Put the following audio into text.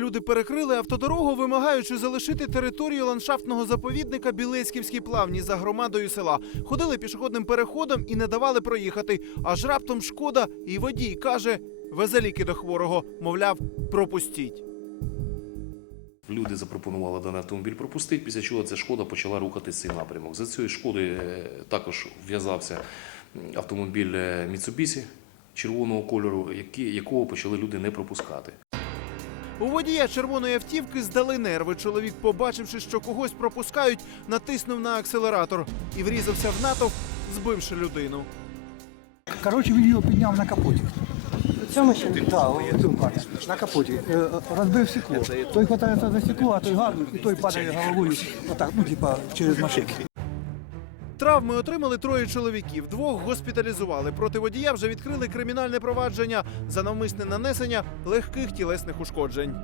люди перекрили автодорогу, вимагаючи залишити територію ландшафтного заповідника Білецьківські плавні за громадою села. Ходили пішохідним переходом і не давали проїхати. Аж раптом шкода, і водій каже: везе ліки до хворого, мовляв, пропустіть. Люди запропонували даний автомобіль пропустити, після чого ця шкода почала рухатися цей напрямок. За цією шкодою е, також в'язався автомобіль е, Mitsubishi червоного кольору, якого почали люди не пропускати. У водія червоної автівки здали нерви. Чоловік, побачивши, що когось пропускають, натиснув на акселератор і врізався в натовп, збивши людину. Коротше, він його підняв на капоті. Цьому ще Так, у. На капоті. Е, Розбив стекло. Той хватається за стекло, а той гарно, і той падає головою, отак, ну, типа, через машину. Травми отримали троє чоловіків. Двох госпіталізували. Проти водія вже відкрили кримінальне провадження за навмисне нанесення легких тілесних ушкоджень.